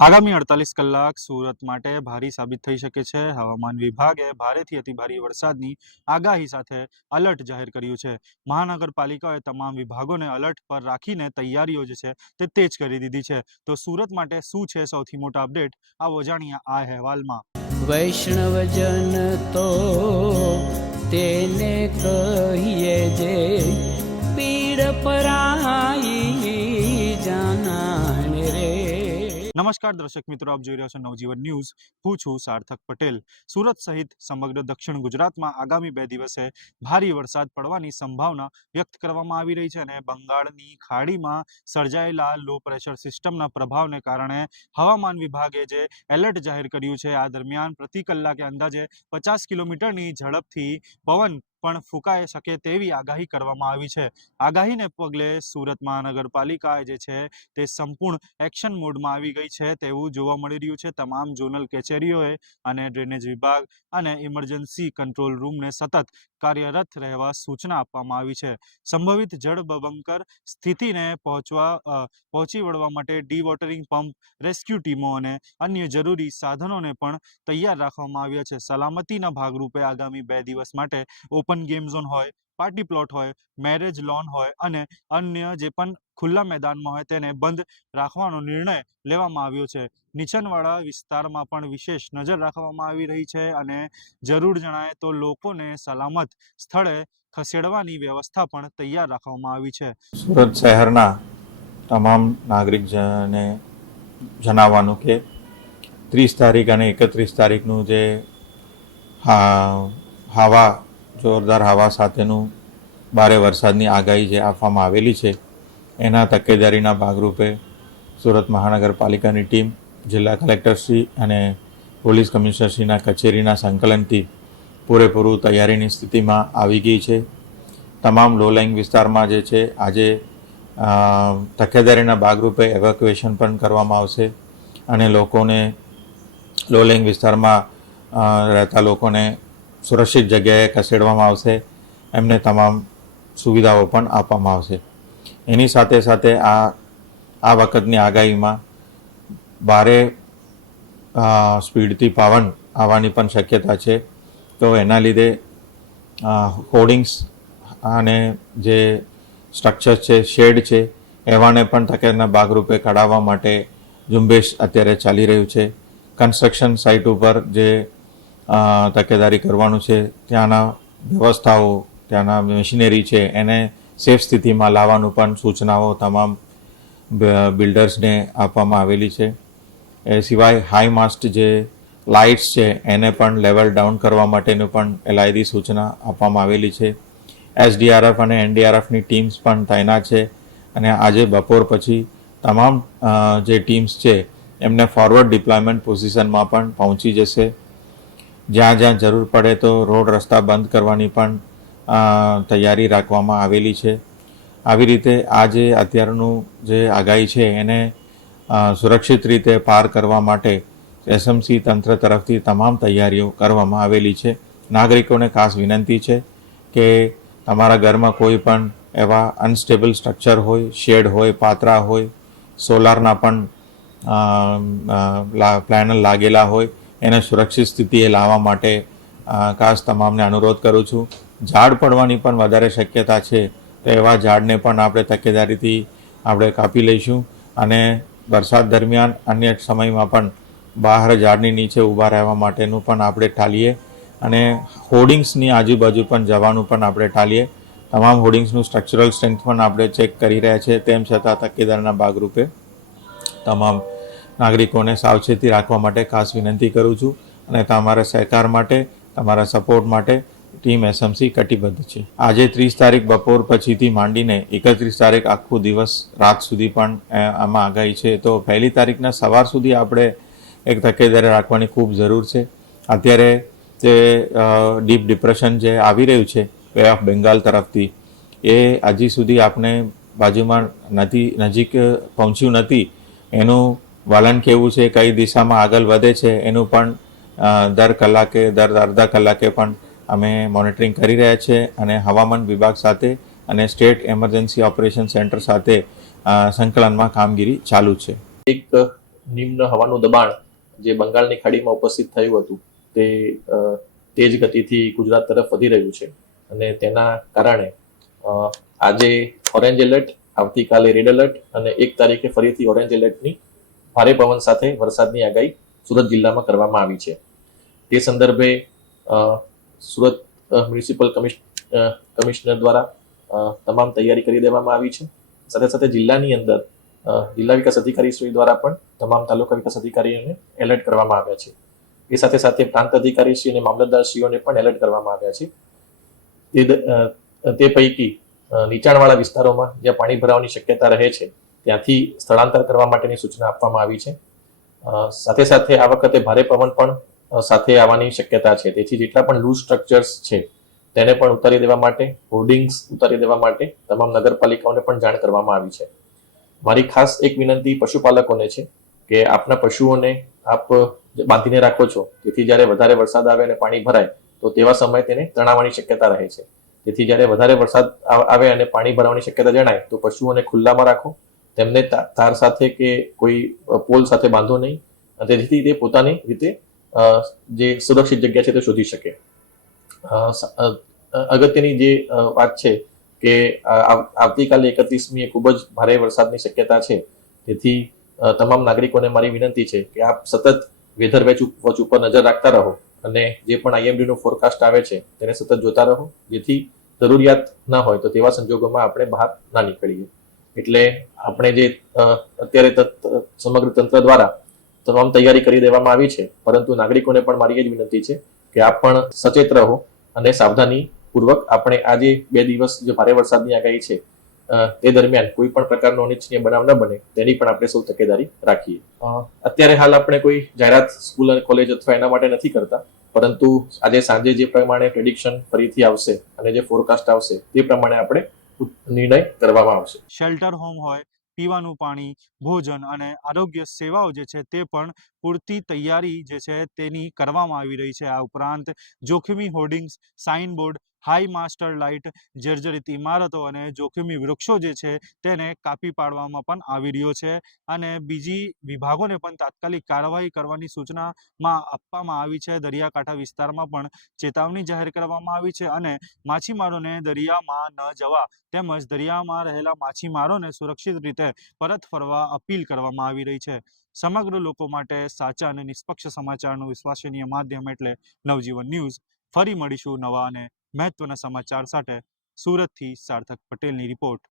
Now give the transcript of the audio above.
આગામી 48 કલાક સુરત માટે ભારે સાબિત થઈ શકે છે। હવામાન વિભાગે ભારેથી અતિભારે વરસાદની આગાહી સાથે એલર્ટ જાહેર કર્યું છે। મહાનગરપાલિકાએ તમામ વિભાગોને એલર્ટ પર રાખીને તૈયારીઓ જે છે તે તેજ કરી દીધી છે। તો સુરત માટે શું છે સૌથી મોટા અપડેટ, આવો જાણીએ આ અહેવાલમાં। વૈષ્ણવજન તો તેને કહીએ જે પીડ પરાઈ જાનાને રે। નમસ્કાર દર્શક મિત્રો, આપ જોઈ રહ્યા છો નવજીવન ન્યૂઝ। હું છું સાર્થક પટેલ। સુરત સહિત સમગ્ર દક્ષિણ ગુજરાતમાં આગામી 2 દિવસે ભારે વરસાદ પડવાની સંભાવના વ્યક્ત કરવામાં આવી રહી છે અને બંગાળની ખાડીમાં સર્જાયેલા લો પ્રેશર સિસ્ટમના પ્રભાવને કારણે હવામાન વિભાગે જે એલર્ટ જાહેર કર્યું છે, આ દરમિયાન પ્રતિ કલાકે અંદાજે 50 કિલોમીટરની ઝડપથી પવન પણ ફૂંકાઈ શકે તેવી આગાહી કરવામાં આવી છે। આગાહીને પગલે સુરત મહાનગરપાલિકા જે છે તે સંપૂર્ણ એક્શન મોડમાં આવી ગઈ છે તેવું જોવા મળી રહ્યું છે। તમામ ઝોનલ કચેરીઓએ અને ડ્રેનેજ વિભાગ અને ઇમરજન્સી કંટ્રોલ રૂમને સતત કાર્યરત રહેવા સૂચના આપવામાં આવી છે। સંભવિત જળબંબાકાર સ્થિતિને પહોંચી વળવા માટે ડીવોટરિંગ પંપ, રેસ્ક્યુ ટીમો અને અન્ય જરૂરી સાધનોને પણ તૈયાર રાખવામાં આવ્યા છે। સલામતીના ભાગરૂપે આગામી 2 દિવસ માટે ઓપન ગેમ ઝોન હોય, પાર્ટી પ્લોટ હોય, મેરેજ લોન હોય અને અન્ય જે પણ ખુલ્લા મેદાનમાં હોય તેને બંધ રાખવાનો નિર્ણય લેવામાં આવ્યો છે। નીચાણવાળા વિસ્તારમાં પણ વિશેષ નજર રાખવામાં આવી રહી છે અને જરૂર જણાય તો લોકોને સલામત સ્થળે ખસેડવાની વ્યવસ્થા પણ તૈયાર રાખવામાં આવી છે। સુરત શહેરના તમામ નાગરિકજનોને જણાવવાનું કે 30 તારીખ અને 31 તારીખનું જે હવા જોરદાર હવા સાથેનું ભારે વરસાદની આગાહી જે આપવામાં આવેલી છે, એના તકેદારીના ભાગરૂપે સુરત મહાનગરપાલિકાની ટીમ, જિલ્લા કલેક્ટરશ્રી અને પોલીસ કમિશનરશ્રીના કચેરીના સંકલનથી પૂરેપૂરું તૈયારીની સ્થિતિમાં આવી ગઈ છે। તમામ લો લાઇંગ વિસ્તારમાં જે છે આજે તકેદારીના ભાગરૂપે એવેક્યુએશન પણ કરવામાં આવશે અને લોકોને લો લાઇંગ વિસ્તારમાં રહેતા લોકોને સુરક્ષિત જગ્યાએ ખસેડવામાં આવશે, એમને તમામ સુવિધાઓ પણ આપવામાં આવશે। એની સાથે સાથે આ વખતની આગાહીમાં ભારે સ્પીડથી પવન આવવાની પણ શક્યતા છે। તો એના લીધે હોર્ડિંગ્સ અને જે સ્ટ્રક્ચર છે, શેડ છે, એવાને પણ તકેદારીના ભાગરૂપે કઢાવવા માટે ઝુંબેશ અત્યારે ચાલી રહ્યું છે। કન્સ્ટ્રક્શન સાઇટ ઉપર જે તકેદારી કરવાનું છે, ત્યાંના વ્યવસ્થાઓ, ત્યાંના મશીનરી છે એને સેફ સ્થિતિમાં લાવવાનું પણ સૂચનાઓ તમામ બિલ્ડર્સને આપવામાં આવેલી છે। એ સિવાય હાઈ માસ્ટ જે લાઇટ્સ છે એને પણ લેવલ ડાઉન કરવા માટેનું પણ એલાયદી સૂચના આપવામાં આવેલી છે। એસડીઆરએફ અને એનડીઆરએફની ટીમ્સ પણ તૈનાત છે અને આજે બપોર પછી તમામ જે ટીમ્સ છે એમને ફોરવર્ડ ડિપ્લોયમેન્ટ પોઝિશનમાં પણ પહોંચી જશે। જ્યાં જ્યાં જરૂર પડે તો રોડ રસ્તા બંધ કરવાની પણ તૈયારી રાખવામાં આવેલી છે। આવી રીતે આ જે અત્યારનું જે આગાહી છે એને સુરક્ષિત રીતે પાર કરવા માટે એસએમસી તંત્ર તરફથી તમામ તૈયારીઓ કરવામાં આવેલી છે। નાગરિકોને ખાસ વિનંતી છે કે તમારા ઘરમાં કોઈ પણ એવા અનસ્ટેબલ સ્ટ્રક્ચર હોય, શેડ હોય, પાતરા હોય, સોલારના પણ પેનલ લાગેલા હોય, એને સુરક્ષિત સ્થિતિએ લાવવા માટે ખાસ તમામને અનુરોધ કરું છું। ઝાડ પડવાની પણ વધારે શક્યતા છે તો એવા ઝાડને પણ આપણે તકેદારીથી આપણે કાપી લઈશું અને વરસાદ દરમિયાન અન્ય સમયમાં પણ બહાર ઝાડની નીચે ઊભા રહેવા માટેનું પણ આપણે ટાળીએ અને હોર્ડિંગ્સની આજુબાજુ પણ જવાનું પણ આપણે ટાળીએ। તમામ હોર્ડિંગ્સનું સ્ટ્રક્ચરલ સ્ટ્રેન્થ પણ આપણે ચેક કરી રહ્યા છે। તેમ છતાં તકેદારીના ભાગરૂપે તમામ નાગરિકોને સાવચેતી રાખવા માટે ખાસ વિનંતી કરું છું અને તમારા સહકાર માટે, તમારા સપોર્ટ માટે ટીમ એસએમસી કટિબદ્ધ છે। આજે 30 તારીખ બપોર પછીથી માંડીને 31 તારીખ આખું દિવસ રાત સુધી પણ આમાં આગાહી છે। તો 1 તારીખના સવાર સુધી આપણે એક તકેદારી રાખવાની ખૂબ જરૂર છે। અત્યારે જે ડીપ ડિપ્રેશન જે આવી રહ્યું છે બે ઓફ બેંગાલ તરફથી, એ હજી સુધી આપણે બાજુમાં નજીક પહોંચ્યું નથી। એનું વલણ કેવું છે, કઈ દિશામાં આગળ વધે છે, એનું પણ દર કલાકે, દર અડધા કલાકે પણ અમે મોનિટરિંગ કરી રહ્યા છીએ અને હવામાન વિભાગ સાથે અને સ્ટેટ એમરજન્સી ઓપરેશન સેન્ટર સાથે સંકલનમાં કામગીરી ચાલુ છે। એક નિમ્ન હવાનું દબાણ જે બંગાળની ખાડીમાં ઉપસ્થિત થયું હતું તે તેજ ગતિથી ગુજરાત તરફ વધી રહ્યું છે અને તેના કારણે આજે ઓરેન્જ એલર્ટ, આવતીકાલે રેડ એલર્ટ અને 1 તારીખે ફરીથી ઓરેન્જ એલર્ટની ભારે પવન સાથે વરસાદની આગાહી સુરત જિલ્લામાં કરવામાં આવી છે. તે સંદર્ભે સુરત મ્યુનિસિપલ કમિશનર દ્વારા તમામ તૈયારી કરી દેવામાં આવી છે. સાથે સાથે જિલ્લાની અંદર જિલ્લા વિકાસ અધિકારીશ્રી દ્વારા પણ તમામ તાલુકા વિકાસ અધિકારીઓને એલર્ટ કરવામાં આવ્યા છે. એ સાથે સાથે પ્રાંત અધિકારીશ્રી અને મામલતદારશ્રીઓને પણ એલર્ટ કરવામાં આવ્યા છે. તે પૈકી નીચાણવાળા વિસ્તારોમાં જ્યાં પાણી ભરાવાની શક્યતા રહે છે ત્યાંથી સ્થળાંતર કરવા માટેની સૂચના આપવામાં આવી છે. સાથે સાથે આ વખતે ભારે પવન પણ સાથે આવવાની શક્યતા છે. તેથી જેટલા પણ લૂઝ સ્ટ્રક્ચર્સ છે તેને પણ ઉતારી દેવા માટે, હોર્ડિંગ્સ ઉતારી દેવા માટે તમામ નગરપાલિકાઓને પણ જાણ કરવામાં આવી છે. મારી ખાસ એક વિનંતી પશુપાલકોને છે કે આપના પશુઓને આપ બાંધીને રાખો છો, તેથી જ્યારે વધારે વરસાદ આવે અને પાણી ભરાય તો તેવા સમયે તેને તણાવવાની શક્યતા રહે છે. તેથી જ્યારે વધારે વરસાદ આવે અને પાણી ભરાવાની શક્યતા જણાય તો પશુઓને ખુલ્લામાં રાખો, તેમને તાર સાથે કે કોઈ પોલ સાથે બાંધો નહીં, તેથી તે પોતાની રીતે જે સુરક્ષિત જગ્યા છે તે શોધી શકે. અગત્યની જે વાત છે કે આવતીકાલે 31મીએ ખૂબ જ ભારે વરસાદની શક્યતા છે. તેથી તમામ નાગરિકોને મારી વિનંતી છે કે આપ સતત વેધર વોચ ઉપર નજર રાખતા રહો અને જે પણ IMD નું ફોરકાસ્ટ આવે છે તેને સતત જોતા રહો, જેથી જરૂરિયાત ના હોય તો તેવા સંજોગોમાં આપણે બહાર ના નીકળીએ. એટલે આપણે જે અત્યારે સમગ્ર તંત્ર દ્વારા તમામ તૈયારી કરી દેવામાં આવી છે, પરંતુ નાગરિકોને પણ મારી એ જ વિનંતી છે કે આપ પણ સચેત રહો અને સાવધાની પૂર્વક આપણે આજે 2 દિવસ જે ભારે વરસાદની આગાહી છે તે દરમિયાન કોઈ પણ પ્રકારનો અનિચ્છનીય બનાવ ન બને તેની પણ આપણે સૌ તકેદારી રાખીએ. અત્યારે હાલ આપણે કોઈ જાહેરાત સ્કૂલ અને કોલેજ અથવા એના માટે નથી કરતા, પરંતુ આજે સાંજે જે પ્રમાણે પ્રેડિક્શન ફરીથી આવશે અને જે ફોરકાસ્ટ આવશે તે પ્રમાણે આપણે નિર્ણય કરવામાં આવશે. શેલ્ટર હોમ હોય, પીવાનું પાણી, ભોજન અને આરોગ્ય સેવાઓ જે છે તે પણ પૂરતી તૈયારી જે છે તેની કરવામાં આવી રહી છે. આ ઉપરાંત જોખમી hoardings, signboard, high master light, જર્જરિત ઇમારતો અને જોખમી વૃક્ષો જે છે તેને કાપી પાડવામાં પણ આવી રહ્યો છે અને બીજી વિભાગોને પણ તાત્કાલિક કાર્યવાહી કરવાની સૂચનામાં આપવામાં આવી છે. દરિયાકાંઠા વિસ્તારમાં પણ ચેતવણી જાહેર કરવામાં આવી છે અને માછીમારોને દરિયામાં ન જવા તેમજ દરિયામાં રહેલા માછીમારોને સુરક્ષિત રીતે પરત ફરવા અપીલ કરવામાં આવી રહી છે. સમગ્ર લોકો માટે સાચા અને નિષ્પક્ષ સમાચારનું વિશ્વસનીય માધ્યમ એટલે નવજીવન ન્યૂઝ. ફરી મળીશું નવા અને મહત્વના સમાચાર સાથે. સુરતથી સાર્થક પટેલની રિપોર્ટ.